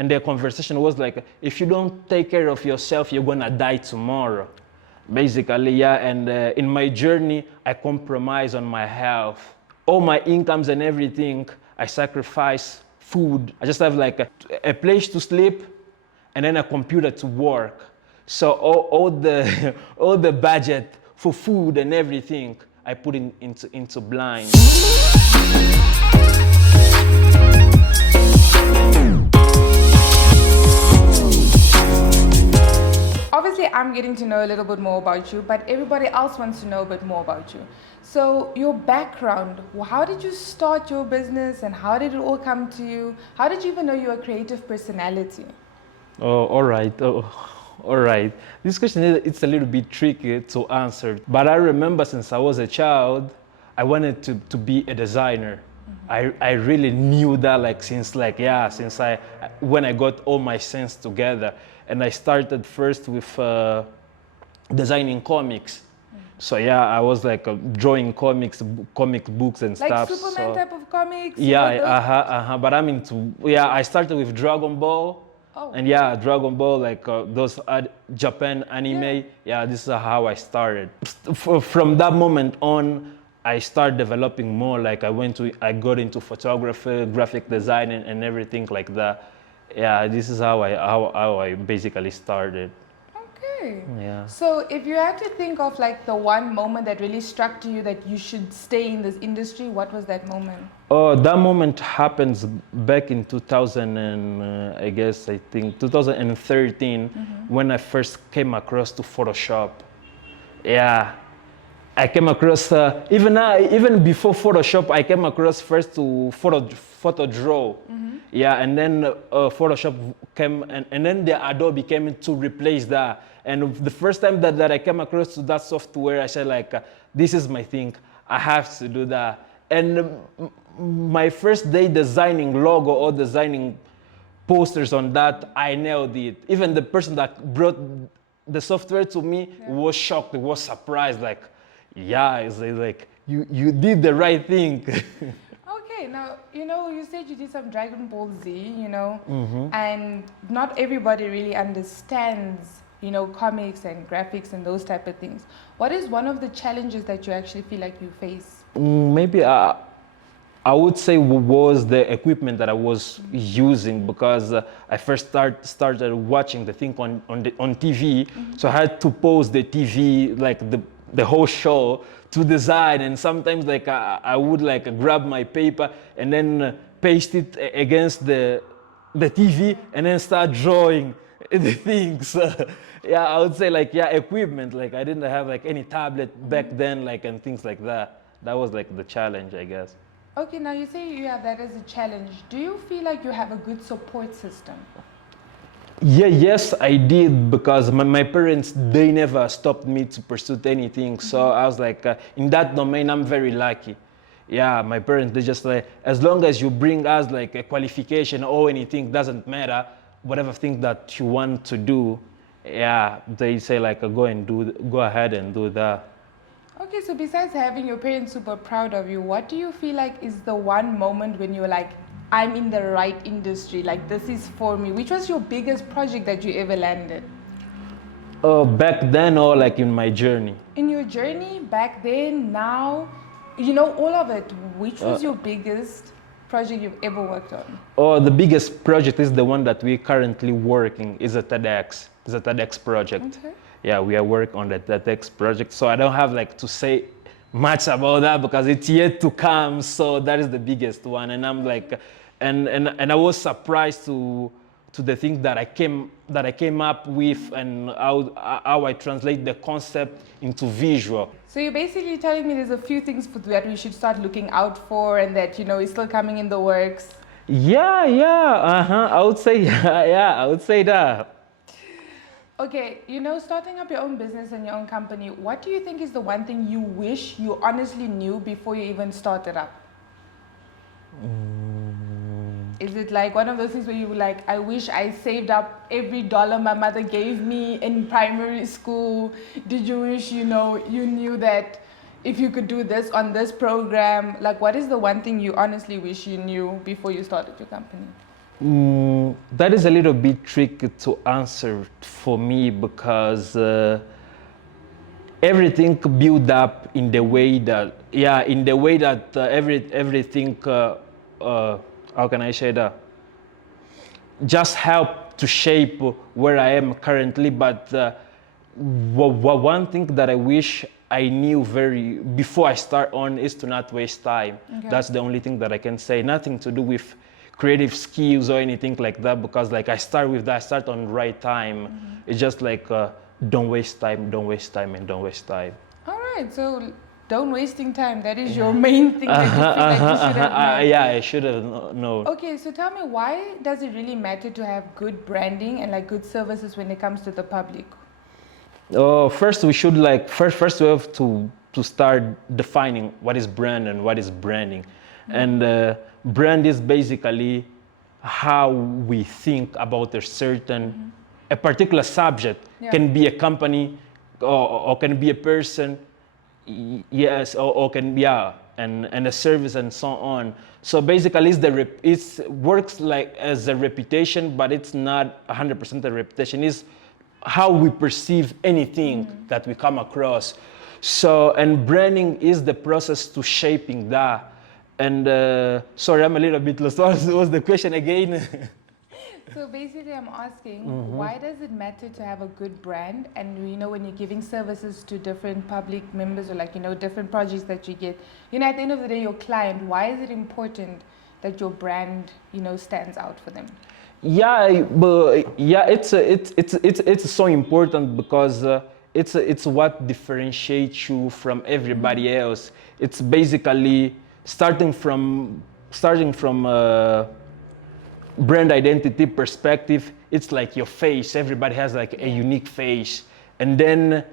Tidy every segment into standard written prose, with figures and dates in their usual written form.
and their conversation was like, if you don't take care of yourself, you're gonna die tomorrow. Basically, yeah, and in my journey, I compromise on my health. All my incomes and everything, I sacrifice food. I just have like a place to sleep and then a computer to work. So all the all the budget for food and everything, I put into blind. Obviously, I'm getting to know a little bit more about you, but everybody else wants to know a bit more about you. So, your background, how did you start your business and how did it all come to you? How did you even know you're a creative personality? Oh, all right. Oh, all right. This question it's a little bit tricky to answer, but I remember since I was a child, I wanted to be a designer. I really knew that since when I got all my sense together, and I started first with designing comics. So yeah, I was drawing comic books and Like stuff. Superman type of comics? Yeah, But I'm into I started with Dragon Ball. Oh. And yeah, Dragon Ball, those Japan anime. Yeah, this is how I started. From that moment on, I started developing more. I got into photography, graphic design, and everything like that. Yeah, this is how I basically started. Okay. Yeah. So if you had to think of the one moment that really struck to you that you should stay in this industry, what was that moment? Oh, that moment happens back in 2013 when I first came across to Photoshop. Yeah. I came across even before Photoshop. I came across first to Photo Draw, yeah, and then Photoshop came, and then the Adobe came to replace that. And the first time that I came across to that software, I said this is my thing. I have to do that. And my first day designing logo or designing posters on that, I nailed it. Even the person that brought the software to me was shocked, was surprised, yeah, it's you did the right thing. Okay, now, you said you did some Dragon Ball Z, and not everybody really understands, comics and graphics and those type of things. What is one of the challenges that you actually feel like you face? Maybe I would say was the equipment that I was using, because I first started watching the thing on TV, so I had to pause the TV, the whole show to design, and sometimes I would grab my paper and then paste it against the TV and then start drawing the things. Yeah, I would say equipment. I didn't have any tablet back then, and things like that. That was the challenge, I guess. Okay, now you say you have that as a challenge. Do you feel like you have a good support system? Yeah, yes, I did, because my parents, they never stopped me to pursue anything. So I was in that domain, I'm very lucky. Yeah, my parents, they just as long as you bring us a qualification or anything, doesn't matter, whatever thing that you want to do, yeah, they say go ahead and do that. Okay, so besides having your parents super proud of you, what do you feel like is the one moment when you're I'm in the right industry, this is for me? Which was your biggest project that you ever landed? Back then, or in my journey? In your journey, back then, now, all of it. Which was your biggest project you've ever worked on? Oh, the biggest project is the one that we're currently working, is a TEDx. It's a TEDx project. Okay. Yeah, we are working on the TEDx project, so I don't have to say much about that because it's yet to come. So that is the biggest one, and I'm and I was surprised to the thing that I came up with, and how I translate the concept into visual. So you're basically telling me there's a few things that we should start looking out for, and that is still coming in the works. Yeah, I would say I would say that. Okay, starting up your own business and your own company, what do you think is the one thing you wish you honestly knew before you even started up? Is it one of those things where you I wish I saved up every dollar my mother gave me in primary school? Did you wish, you knew that if you could do this on this program? What is the one thing you honestly wish you knew before you started your company? That is a little bit tricky to answer for me because everything build up in the way that everything how can I say that, just help to shape where I am currently. But one thing that I wish I knew before I start on is to not waste time. Okay. That's the only thing that I can say. Nothing to do with creative skills or anything like that, because like I start with that, I start on the right time. It's just like don't waste time, and don't waste time. All right, so don't wasting time. That is your main thing that you feel like you should have known. Yeah, I should have known. Okay, so tell me, why does it really matter to have good branding and like good services when it comes to the public? First we should first we have to start defining what is brand and what is branding. And brand is basically how we think about a particular subject. Yeah. Can be a company or can be a person, yes, or can be and a service and so on. So basically it works like as a reputation, but it's not 100% a reputation. It's how we perceive anything that we come across. So, and branding is the process to shaping that. And sorry, I'm a little bit lost. What was the question again? So basically I'm asking, why does it matter to have a good brand? And when you're giving services to different public members or different projects that you get, at the end of the day, your client, why is it important that your brand, stands out for them? Yeah, but it's so important because it's what differentiates you from everybody else. It's basically starting from brand identity perspective. It's like your face. Everybody has like a unique face, and then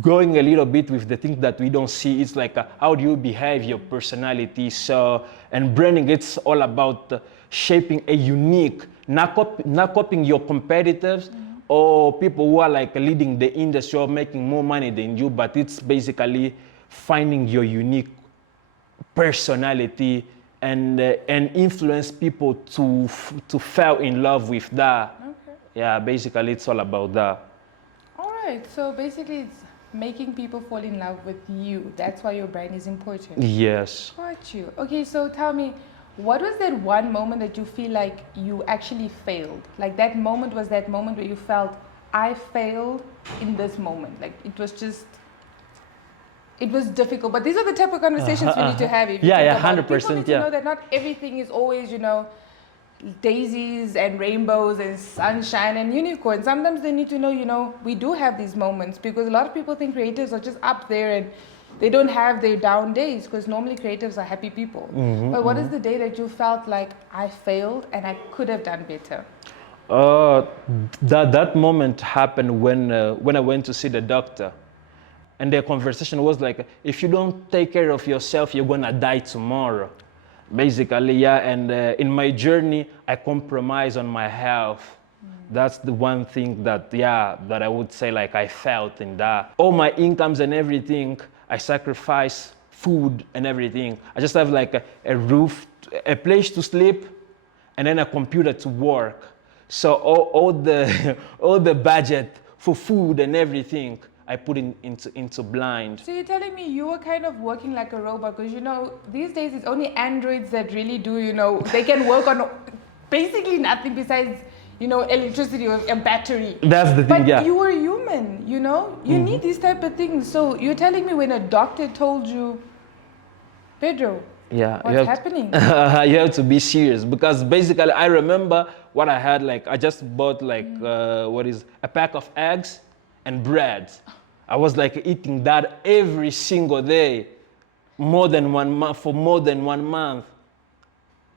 going a little bit with the things that we don't see. It's like how do you behave, your personality. So, and branding, it's all about shaping a unique, not copying your competitors or people who are like leading the industry or making more money than you, but it's basically finding your unique personality and influence people to fall in love with that. Okay. Yeah, basically it's all about that. All right, so basically it's making people fall in love with you. That's why your brand is important. Yes. Got you. Okay, so tell me, what was that one moment that you feel like you actually failed? Like that moment was that moment where you felt, I failed in this moment. Like it was difficult. But these are the type of conversations we need to have. If you Yeah, think about it. 100%. People need to know that not everything is always, daisies and rainbows and sunshine and unicorns. Sometimes they need to know, we do have these moments, because a lot of people think creatives are just up there and they don't have their down days, because normally creatives are happy people. But what is the day that you felt like I failed and I could have done better? That moment happened when I went to see the doctor. And their conversation was like, if you don't take care of yourself, you're gonna die tomorrow. Basically, yeah, and in my journey, I compromise on my health. That's the one thing that I would say like I felt in that. All my incomes and everything, I sacrifice food and everything. I just have like a roof, a place to sleep, and then a computer to work. So all the budget for food and everything, I put into blind. So you're telling me you were kind of working like a robot, because these days it's only androids that really do, they can work on basically nothing besides, electricity or a battery. That's the thing, But you were human, you need these type of things. So you're telling me when a doctor told you, Pedro, what's happening? You have to be serious, because basically I remember what I had, like I just bought like a pack of eggs and bread. I was like eating that every single day, for more than 1 month.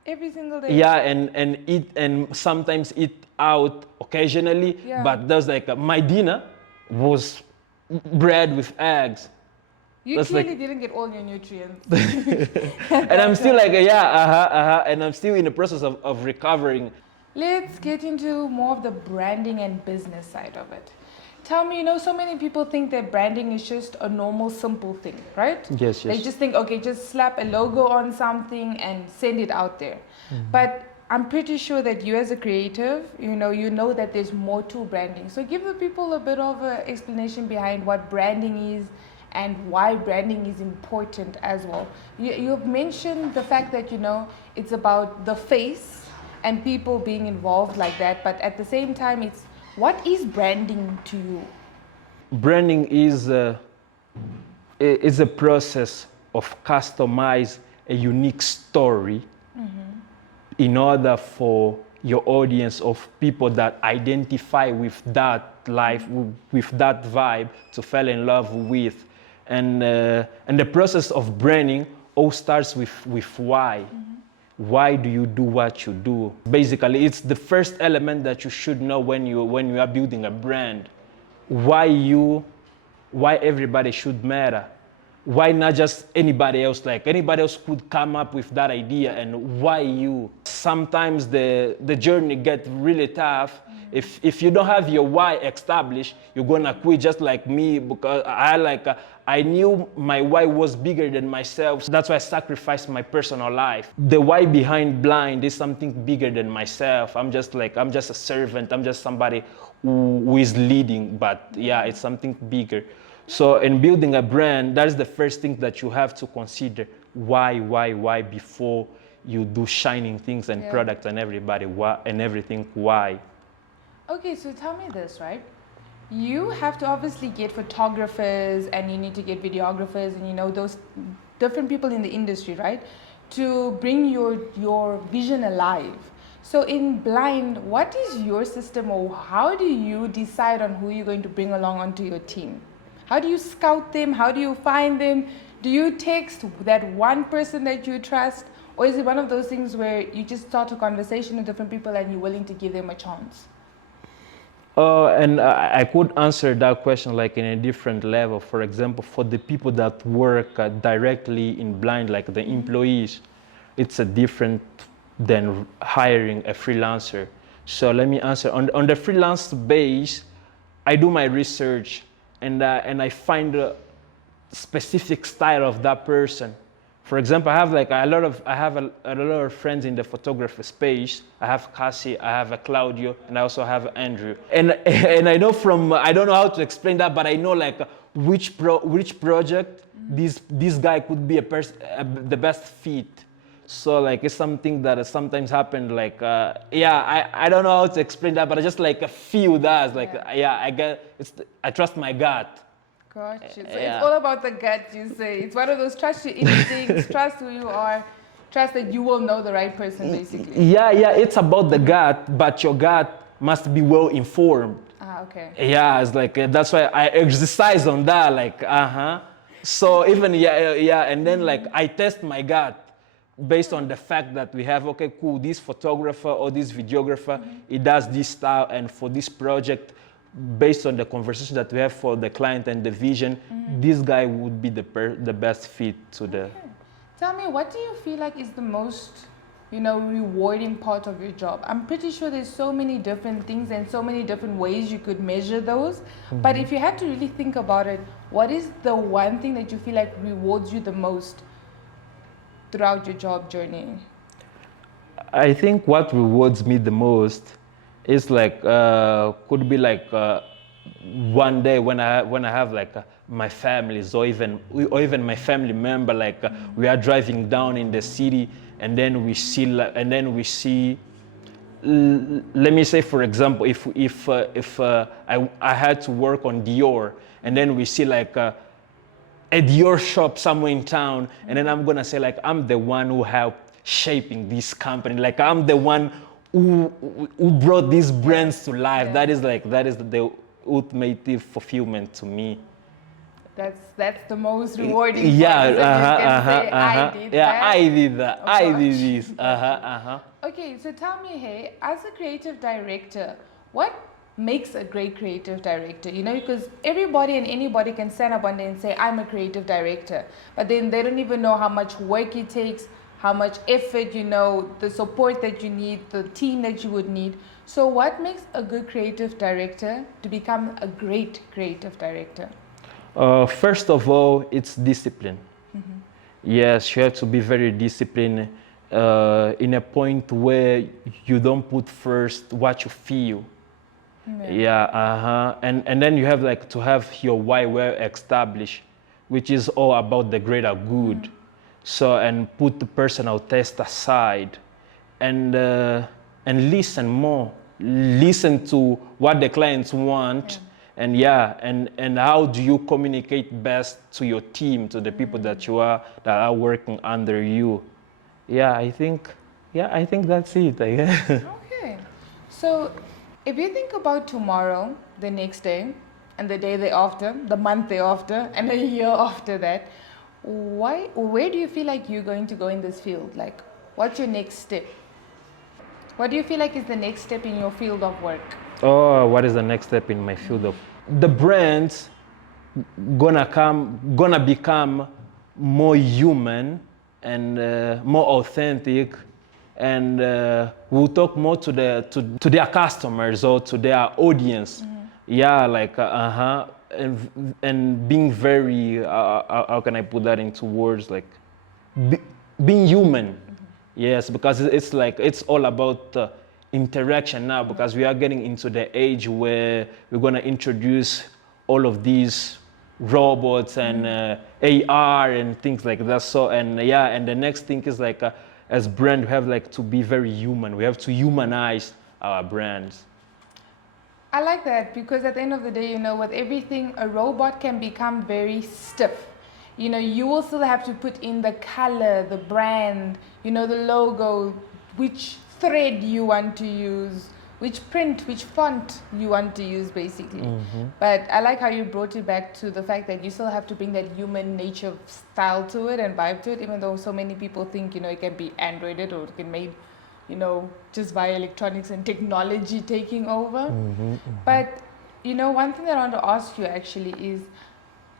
Every single day? Yeah, and sometimes eat out occasionally, but there's like my dinner was bread with eggs. You clearly didn't get all your nutrients. And I'm still like, and I'm still in the process of recovering. Let's get into more of the branding and business side of it. Tell me, so many people think that branding is just a normal, simple thing, right? Yes. They just think, okay, just slap a logo on something and send it out there. But I'm pretty sure that you as a creative, you know that there's more to branding. So give the people a bit of an explanation behind what branding is and why branding is important as well. You've mentioned the fact that, it's about the face and people being involved like that. But at the same time, what is branding to you? Branding is a process of customize a unique story in order for your audience of people that identify with that life, with that vibe to fall in love with. And the process of branding all starts with why. Why do you do what you do? Basically, it's the first element that you should know when you are building a brand. Why everybody should matter. Why not just anybody else? Like anybody else could come up with that idea, and why you? Sometimes the journey gets really tough. If you don't have your why established, you're gonna quit, just like me, because I knew my why was bigger than myself. So that's why I sacrificed my personal life. The why behind Blind is something bigger than myself. I'm just a servant. I'm just somebody who is leading, but yeah, it's something bigger. So in building a brand, that is the first thing that you have to consider. Why before you do shining things and products and everybody, why and everything, why. Okay, so tell me this, right? You have to obviously get photographers and you need to get videographers and those different people in the industry, right? To bring your vision alive. So in Blind, what is your system, or how do you decide on who you're going to bring along onto your team? How do you scout them? How do you find them? Do you text that one person that you trust? Or is it one of those things where you just start a conversation with different people and you're willing to give them a chance? And I could answer that question like in a different level. For example, for the people that work directly in Blind, like the employees, it's a different than hiring a freelancer. So let me answer. On the freelance base, I do my research and I find a specific style of that person. For example, I have a lot of friends in the photography space. I have Cassie, I have Claudio, and I also have Andrew. And I know I don't know how to explain that, but I know which project this guy could be the best fit. So it's something that sometimes happened. I don't know how to explain that, but I just feel that. I trust my gut. Gotcha. So it's all about the gut, you say. It's one of those trust your instincts, trust who you are, trust that you will know the right person, basically. Yeah, it's about the gut, but your gut must be well informed. Okay. Yeah, it's that's why I exercise on that. So even and then I test my gut based on the fact that we have, okay, cool, this photographer or this videographer, it does this style, and for this project, based on the conversation that we have for the client and the vision, this guy would be the best fit to the... Tell me, what do you feel like is the most, rewarding part of your job? I'm pretty sure there's so many different things and so many different ways you could measure those. But if you had to really think about it, what is the one thing that you feel like rewards you the most throughout your job journey? I think what rewards me the most is could be one day when I have my families or even my family member, we are driving down in the city and then we see let me say, for example, if I had to work on Dior and then we see a Dior shop somewhere in town, and then I'm gonna say I'm the one who helped shaping this company, I'm the one who brought these brands to life. Yeah. That is the ultimate fulfillment to me. That's the most rewarding part. Yeah, I did that. Oh, I gosh. did this. Okay, so tell me, hey, as a creative director, what makes a great creative director? Because everybody and anybody can stand up one day and say, I'm a creative director, but then they don't even know how much work it takes, how much effort, the support that you need, the team that you would need. So what makes a good creative director to become a great creative director? First of all, it's discipline. Yes, you have to be very disciplined in a point where you don't put first what you feel. Yeah, and then you have like to have your why well established, which is all about the greater good. So, and put the personal taste aside, and listen more, listen to what the clients want. And and how do you communicate best to your team, to the people that are working under you. I think that's it, I guess. Okay. So if you think about tomorrow, the next day, and the day thereafter, the month thereafter, and a year after that, where do you feel like you're going to go in this field? Like, what's your next step? What do you feel like is the next step in your field of work? Oh, what is the next step in my field of the brands gonna become more human and more authentic, and we'll talk more to their customers or to their audience. Like and being very how can I put that into words, like being human. Yes, because it's like it's all about interaction now, because we are getting into the age where we're going to introduce all of these robots and AR and things like that. So and the next thing is like as brand we have like to be very human. We have to humanize our brands. I like that, because at the end of the day, with everything, a robot can become very stiff. You will still have to put in the color, the brand, the logo, which thread you want to use, which print, which font you want to use, basically. But I like how you brought it back to the fact that you still have to bring that human nature style to it and vibe to it, even though so many people think, it can be Androided or it can be made, just via electronics and technology taking over. But, one thing that I want to ask you actually is,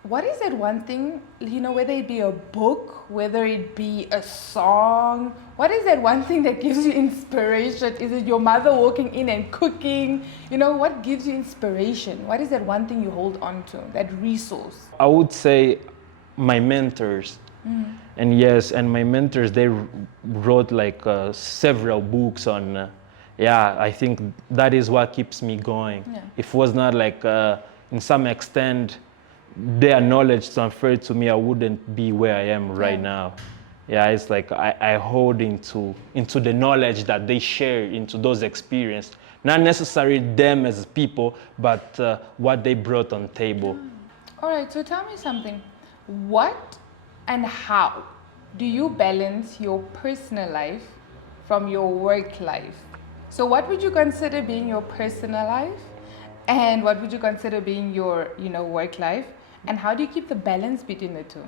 what is that one thing, whether it be a book, whether it be a song, what is that one thing that gives you inspiration? Is it your mother walking in and cooking? What gives you inspiration? What is that one thing you hold on to, that resource? I would say my mentors. And yes, and my mentors, they wrote like several books on, I think that is what keeps me going. If it was not like, in some extent, their knowledge transferred to me, I wouldn't be where I am right now. It's like I hold into the knowledge that they share, into those experiences. Not necessarily them as people, but what they brought on table. All right, so tell me something. What and how do you balance your personal life from your work life? So what would you consider being your personal life? And what would you consider being your, work life? And how do you keep the balance between the two?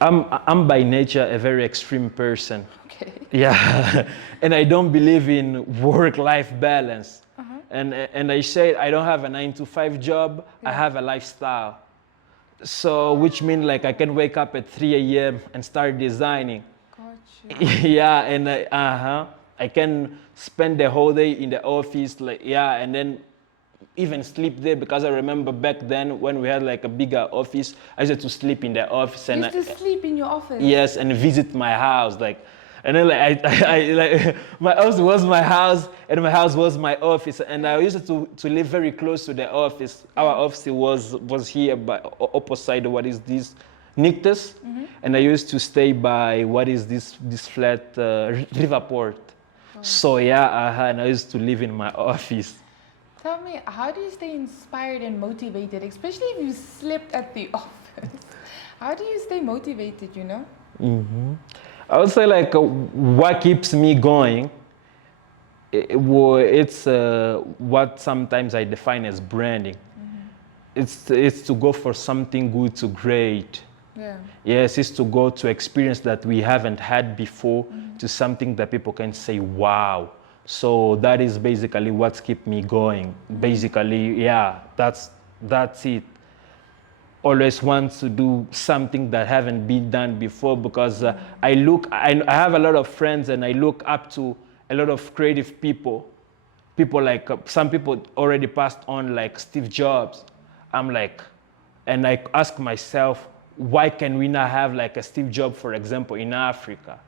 I'm by nature a very extreme person. Okay. Yeah, and I don't believe in work-life balance. And I say I don't have a 9-to-5 job. I have a lifestyle. So, which means like I can wake up at 3 a.m. and start designing. Gotcha. And I can spend the whole day in the office, and then even sleep there, because I remember back then when we had like a bigger office, I used to sleep in the office. You used to sleep in your office? Yes, and visit my house, and then I my house was my house and my house was my office, and I used to live very close to the office. Our office was here by opposite what is this Nictus, and I used to stay by what is this flat Riverport. So and I used to live in my office. Tell me, how do you stay inspired and motivated, especially if you slept at the office? How do you stay motivated, I would say like what keeps me going, it's what sometimes I define as branding. It's to go for something good to great. Yes, it's to go to experience that we haven't had before, to something that people can say, wow. So that is basically what's keep me going. Basically, that's it. Always want to do something that haven't been done before, because I have a lot of friends and I look up to a lot of creative people. People like, some people already passed on, like Steve Jobs. And I ask myself, why can we not have like a Steve Jobs, for example, in Africa?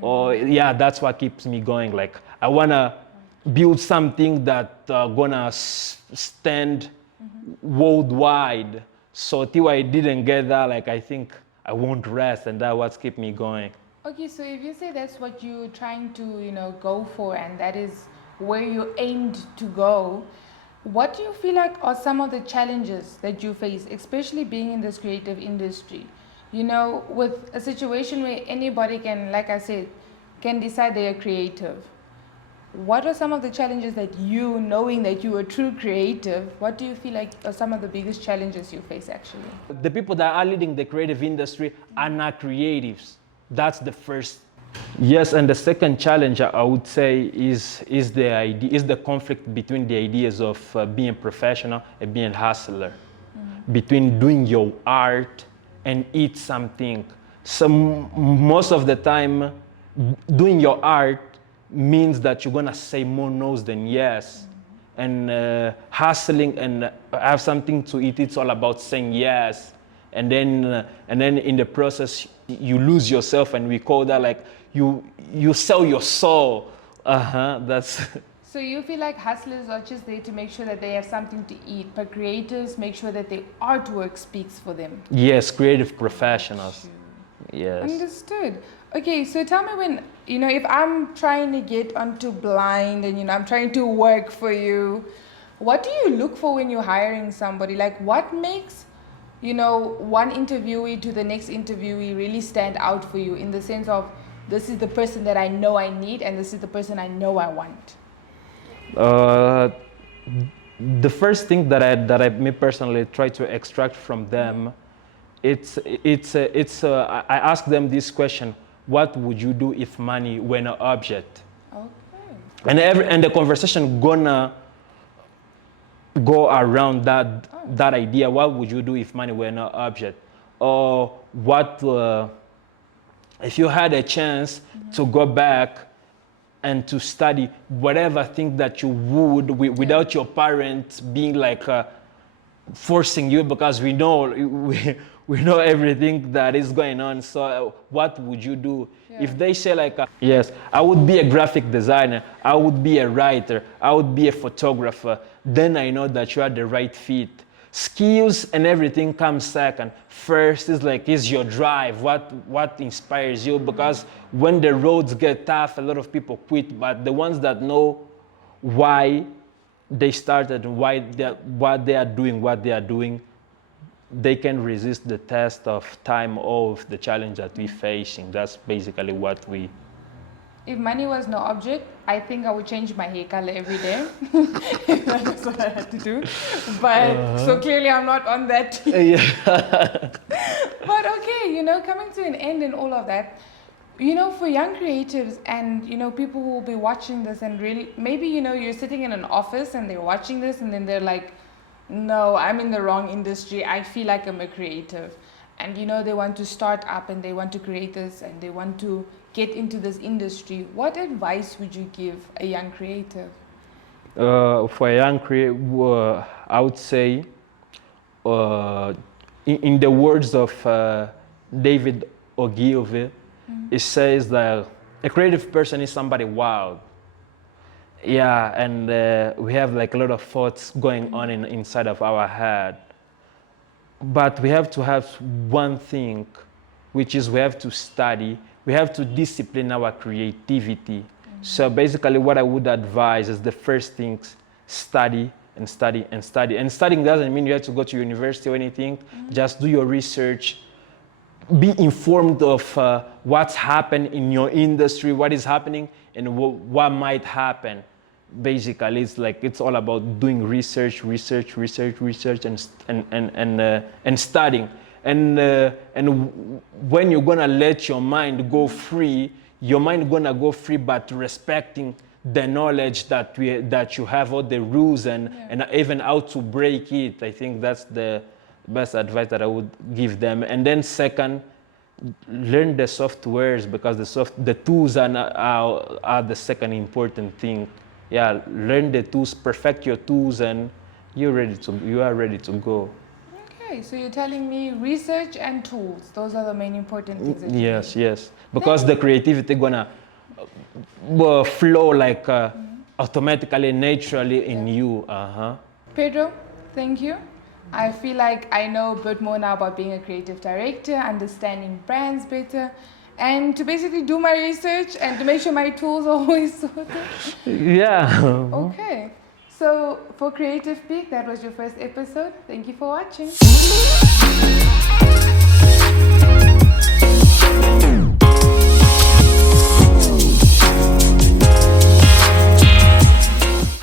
Or yeah, that's what keeps me going. Like I wanna build something that gonna stand worldwide. So till I didn't get that, like I think I won't rest, and that's what keep me going. Okay, so if you say that's what you're trying to, go for, and that is where you aimed to go, what do you feel like are some of the challenges that you face, especially being in this creative industry? With a situation where anybody can, like I said, can decide they are creative. What are some of the challenges that you, knowing that you are true creative, what do you feel like are some of the biggest challenges you face actually? The people that are leading the creative industry are not creatives. That's the first. Yes, and the second challenge I would say is the conflict between the ideas of being professional and being hustler, between doing your art and eat something. So most of the time, doing your art means that you're gonna say more no's than yes. And hustling and have something to eat, it's all about saying yes. And then in the process, you lose yourself, and we call that like you sell your soul. That's. So you feel like hustlers are just there to make sure that they have something to eat, but creators make sure that their artwork speaks for them. Yes, creative professionals. Yes. Understood. Okay, so tell me when, if I'm trying to get onto Blind and, I'm trying to work for you, what do you look for when you're hiring somebody? Like what makes, one interviewee to the next interviewee really stand out for you in the sense of this is the person that I know I need and this is the person I know I want? The first thing that I me personally try to extract from them, I ask them this question: what would you do if money were an object? Okay. And the conversation gonna go around that idea. What would you do if money were an object? Or what if you had a chance to go back and to study whatever thing that you would without your parents being like forcing you, because we know we know everything that is going on. So what would you do? Yeah. If they say like, yes, I would be a graphic designer, I would be a writer, I would be a photographer, then I know that you are the right fit. Skills and everything comes second. First is your drive, what inspires you, because when the roads get tough, a lot of people quit, but the ones that know why they started and what they are doing, they can resist the test of time or of the challenge that we're facing. That's basically what we. If money was no object, I think I would change my hair color every day. That's what I had to do. But so clearly I'm not on that. Yeah. But okay, coming to an end and all of that, for young creatives and, people who will be watching this and really, maybe, you're sitting in an office and they're watching this and then they're like, no, I'm in the wrong industry. I feel like I'm a creative. And, they want to start up and they want to create this and they want to get into this industry. What advice would you give a young creative? For a young creative, I would say, in the words of David Ogilvy, it says that a creative person is somebody wild. Yeah, and we have like a lot of thoughts going on inside of our head. But we have to have one thing, which is we have to study. We have to discipline our creativity. So basically what I would advise is the first things, study and study and study. And studying doesn't mean you have to go to university or anything. Just do your research. Be informed of what's happened in your industry, what is happening, and what might happen. Basically, it's all about doing research, and studying. And when you're gonna let your mind go free, but respecting the knowledge that you have, all the rules and even how to break it. I think that's the best advice that I would give them. And then second, learn the softwares, because the tools are the second important thing. Yeah, learn the tools, perfect your tools, and you are ready to go. Okay, so you're telling me research and tools. Those are the main important things. That you Yes, need. yes. Because the creativity gonna flow like automatically, naturally in you. Pedro, thank you. I feel like I know a bit more now about being a creative director, understanding brands better, and to basically do my research and to make sure my tools are always sorted. Yeah. Okay. So for Creative Peak, that was your first episode. Thank you for watching.